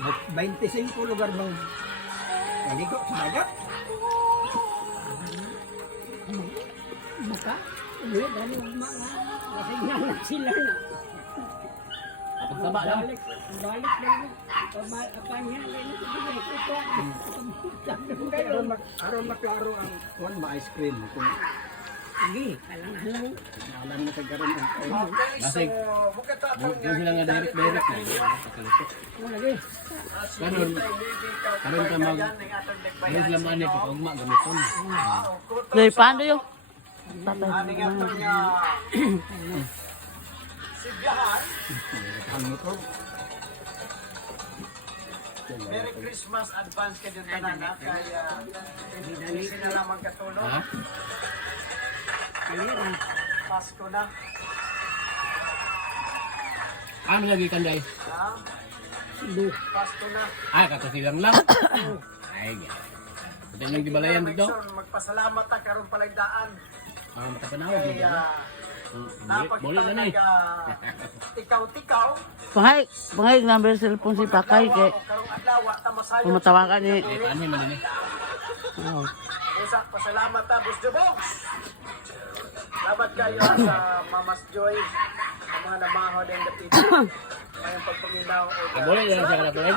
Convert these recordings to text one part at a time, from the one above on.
25 lugar bang maligo sa dagat. Maka, ulit, dali mga nasignan sila na. Pagtaba lang. Balik lang. Pagmapanyan lang ito. Aron maklaro ang one ba ice cream kung Lagi, alang-alang. alam na kagaron ang Basig. Doon sila nga direct-direct. Lagi. Karon ka mag... Karon sila maanip pag ugma gamiton. Dari paano yun? ang motor. Merry Christmas advance ka din tanan ha kaya hindi sila lamang katulong. Ha? Pasko na. Ano lagi kanday? Ha? Pasko na. Ay, katasilang lang. Ay, pwede nang gibalayan dito. Magpasalamat ta karon paligdaan. Matapanawag dito. Kaya Boli na na eh. Tikaw-tikaw. Pangay number cellphone si Pakay kay Karong adlaw wa ta masayo. pumatawagan ni. Eh, paano yung malini? Oh. Usa pasalamat ta Boss Jobong. Salamat kayo sa Mamas Joy. Sa mga namaho din gatid. Mayong pagpaminaw o Boli na siya ka na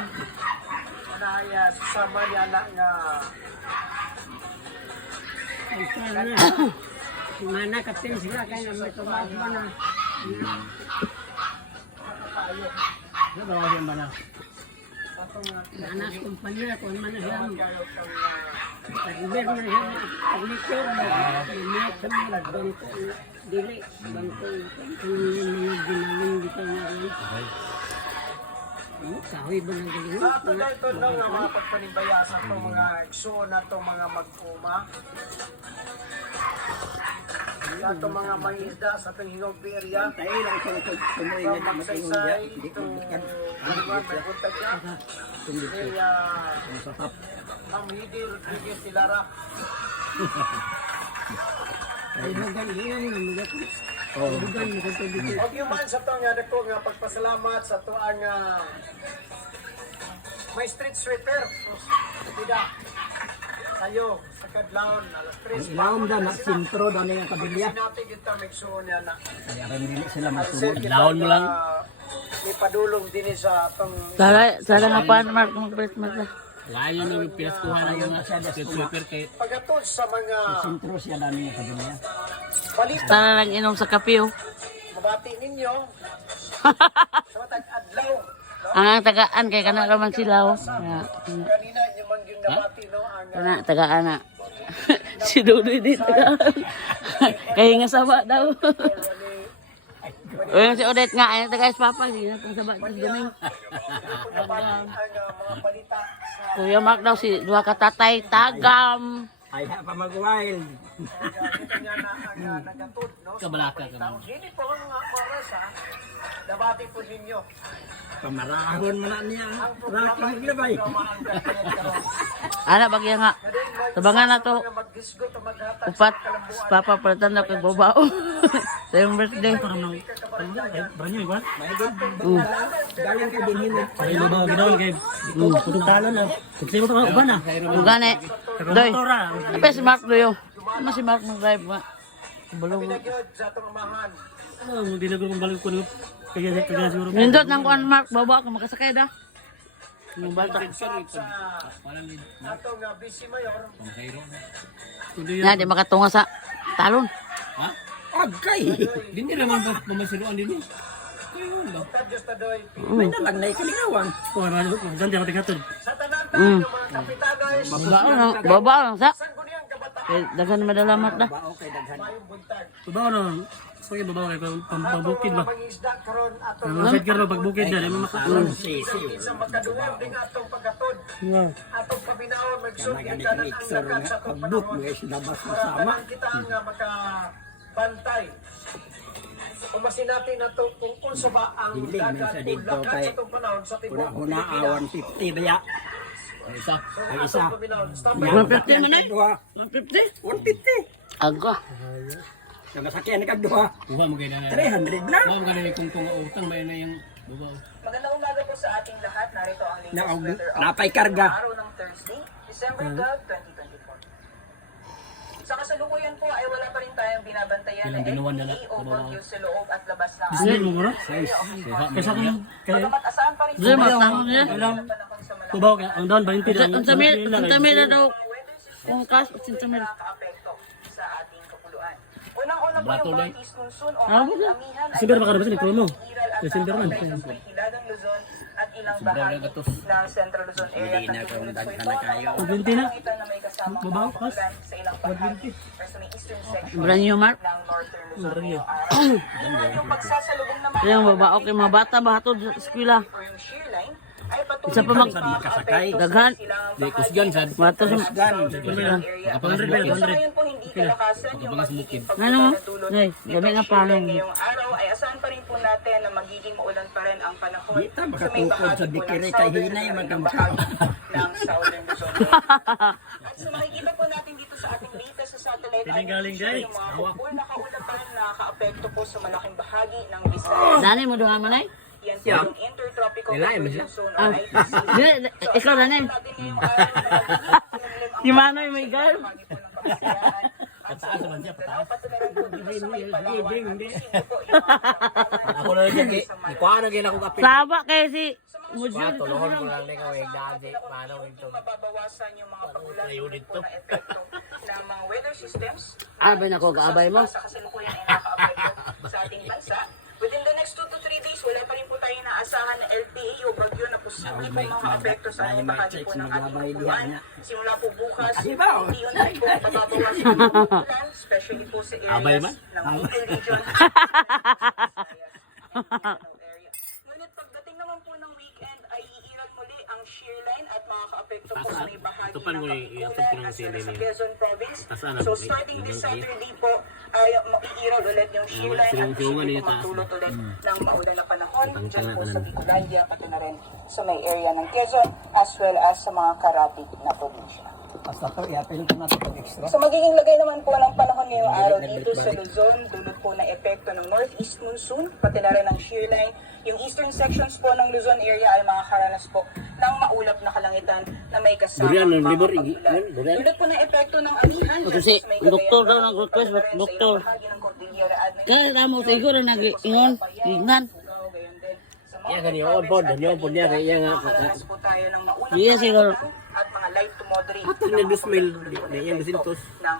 naya sama niya na nga Mana kapten sila kaya may tumagma na. Ano ba kasi ba na? Nanas kumpanya kung mana siya. Pag-iber na siya. Pag-iber na siya. Bangko. Dili. Bangko. Kung mga ginaling dito nga rin. Kahoy ba ng galing? sa ato na ito daw nga mga pagpanibaya sa itong mga igsoon na itong mga mag-uma. Sa itong mga mangisda sa itong hingog area. Tayo lang sa tumuloy From na matayon niya. Magsaysay Hindi ko to Haliwan, may buntag niya. Kaya sa top. Ma'am Hidi Rodriguez Tilara. Ay, hugan yan. Namulat. Hugan mo kung dito. Huwag yung man sa ito nga dako nga pagpasalamat sa ito ang may street sweeper. Tidak. Sayo, sa Kadlaon, alas 3. Ilawom da na sintro daw na yung kabilya. Natin dito, magsuon niya na. Kaya rin dili sila Alas masunod. Laon mo lang. May padulong din sa itong Sana nga pa Mark mag-Christmas na. Layo na yung pinaskuhan ng mga street sweeper kay... pagkatod sa mga Sintro siya dami yung kabilya. balita. Sana lang inom sa kape oh. Mabati ninyo sa matag adlaw. No? Ang tagaan kay kana raman sila oh. Kaya, Kanina yung mangyong nabati no ang kana tagaan na. Si Dudoy di tagaan. Kaya nga saba daw. O yung si Odette nga ay taga Papa di na pang saba sa duming. ang mga balita sa Kuya Mark daw si duha ka tatay tagam. Ay ha pa mag-wild. dito niya na ang nagatod no. sa Kabalaka mga ka balita. Hindi po ang mga oras ha. Nabati po ninyo. Pamarahon mo na niya. Raki maglabay. Ana bagya nga. Tabangan na to. Maghisgot o maghatag Upat si Papa palitan na kay Bobao. Sa yung birthday. Banyo ba? Galing kay Dinhin. Ay, lubaw, ginoon kay putong talon na. Kutsimo ito uban na. Ang gani. Doy. Apa si Mark doyo? Ano si Mark mag-drive nga? Bulong. Pinagyod sa itong amahan. Ano, hindi na ko balik ko kaya siguro. Nindot nang kuan Mark, baba ka makasakay da. Yung bata. Sa atong busy mayor. Na di makatunga sa talon. Ha? Agkay. Hindi naman ba mamasiruan din eh. Tadyos na doy. May nalang na ikalingawang. Oh, ano, diyan di ako tigatod. Sa tanan tayo mga kapitanay. Baba lang sa. Saan ko niyang kabataan? Eh, daghan madalamat da. Bao kay daghan. Mayong buntag. Babaw no. So yung babaw kay pambukid ba. Mga isda karon atong Ang side karon pagbukid na, mo makatuon. sa makadungog ding atong pagkatod. Atong pabinaon magsud Magani kita ni ang Xor lakat nga sa atong pagbuk panahon. mo is labas mo Para sama. tanan kita nga makabantay. Umasin natin na ito kung unso ba ang Hiling man dagat sa o dito lakat kay sa itong panahon sa tibok. Una-una awan 50 baya. Isa. Ay isa. Standby. 150 na kagduha. 150. Aga. Namasakyan na kagduha. Buha mo kayo na. 300 na. Buha mo kayo na yung kung utang ba yun na yung bubaw. Magandang umaga po sa ating lahat. Narito ang latest Naog- weather napay update karga. ngayong araw ng Thursday, December 12, 2024. Sa kasalukuyan po ay wala pa rin tayong binabantayan na LPA o bagyo sa loob at labas ng Disney mo guro. Siha. Kasi ako kay Bagamat asahan pa rin Di, matang niya. ang panahon sa malaki tubaw ka ang doon 20 lang. Unsa mil na daw. weather system Kung kas, unsa mil. nakakaapekto sa ating kapuluan. Unang-una po Blato yung lang. Northeast Monsoon o Ah, hangin amihan ay December makarabas ni promo. iral at December man. nakakapekto sa may hilagang Luzon at ilang December bahagi na gatos. ng Central Luzon area. Hindi na At kung tutulad po daghan ito na ng kayo. mga 20 na. kalangitan na may kasamang Babaw, mga pas. ulan sa ilang bahagi or sa may eastern section Branyo Mark. ng Northern Luzon ngayong araw. Yung pagsasalubong naman Yung babae okay mga bata bahatod sa eskwela. or yung shear line ay patuloy Isa pa mag- makasakay. Daghan. Di kusgan sad. Bato sa Makapagas bukid. Sa ngayon po hindi kalakasan yung magiging Ano? pagdulot Nay, gabi nga pa lang. ngayong araw ay asahan pa rin po natin na magiging maulan pa rin ang panahon Di ta makatukod sa dikiri kay hinay magkamkaw. ng Southern Luzon. At sa makikita po natin dito sa ating latest sa satellite ay Galing, siya guys. yung mga hukul na kaulapan na nakaapekto po sa malaking bahagi ng Visayas. Dani mo duha man ay. Yan po yung Intertropical Convergence Zone or ITC. Di, ikaw Dani. Natin ngayong araw Si Manoy may gal. Pataas naman siya, pataas. Ako na lang lagi. Ikuha na gina ko kape. Saba kay si Mujud. Tuluhon ko lang ni kaway dadi. Paano ito? Mababawasan yung mga pagulan po na epekto ng mga weather systems Abay na ko kaabay mo. sa kasalukuyan ay nakaka-apekto sa ating bansa. Within the next 2 to 3 days, wala pa rin po tayo naasahan na LPA o bagyo na posible po mga apekto sa ating bahagi po ng ating kapuluan. Simula po bukas, unti-unti po mababawasan yung mga ulan, especially po sa Abay areas man? ng Bicol region. area. Ngunit pagdating naman po ng weekend ay iiral muli ang shear line at makaka-apekto po sa may bahagi Ito pa ng nung i-atop ko Kapampangan ng as sili well as sa niya. Quezon Province. Tasan So ang- starting this yung- Saturday po ay maiiral ulit yung shear line at Sinusungan niya posibleng taas. magdulot ulit ng maulan na panahon dyan po sa tanan. Bicolandia pati na rin sa may area ng Quezon as well as sa mga karatig na probinsya. Basta to, iapin ko na ito pag extra. So magiging lagay naman po ng panahon ngayong araw dito sa Luzon, dulot po ng epekto ng northeast monsoon, pati na rin ng shear line. Yung eastern sections po ng Luzon area ay makakaranas po ng maulap na kalangitan na may kasama Durian, mga liver, pagulan. durian. Dulot po ng epekto ng anihan. O, kasi, doktor daw nag-request, doktor. Kaya mo siguro nag-ingon, tignan. Iya kan yun po, danyo po niya kaya nga. Iya siguro. At mga light to moderate Ito na 2,000. Yan 200. ng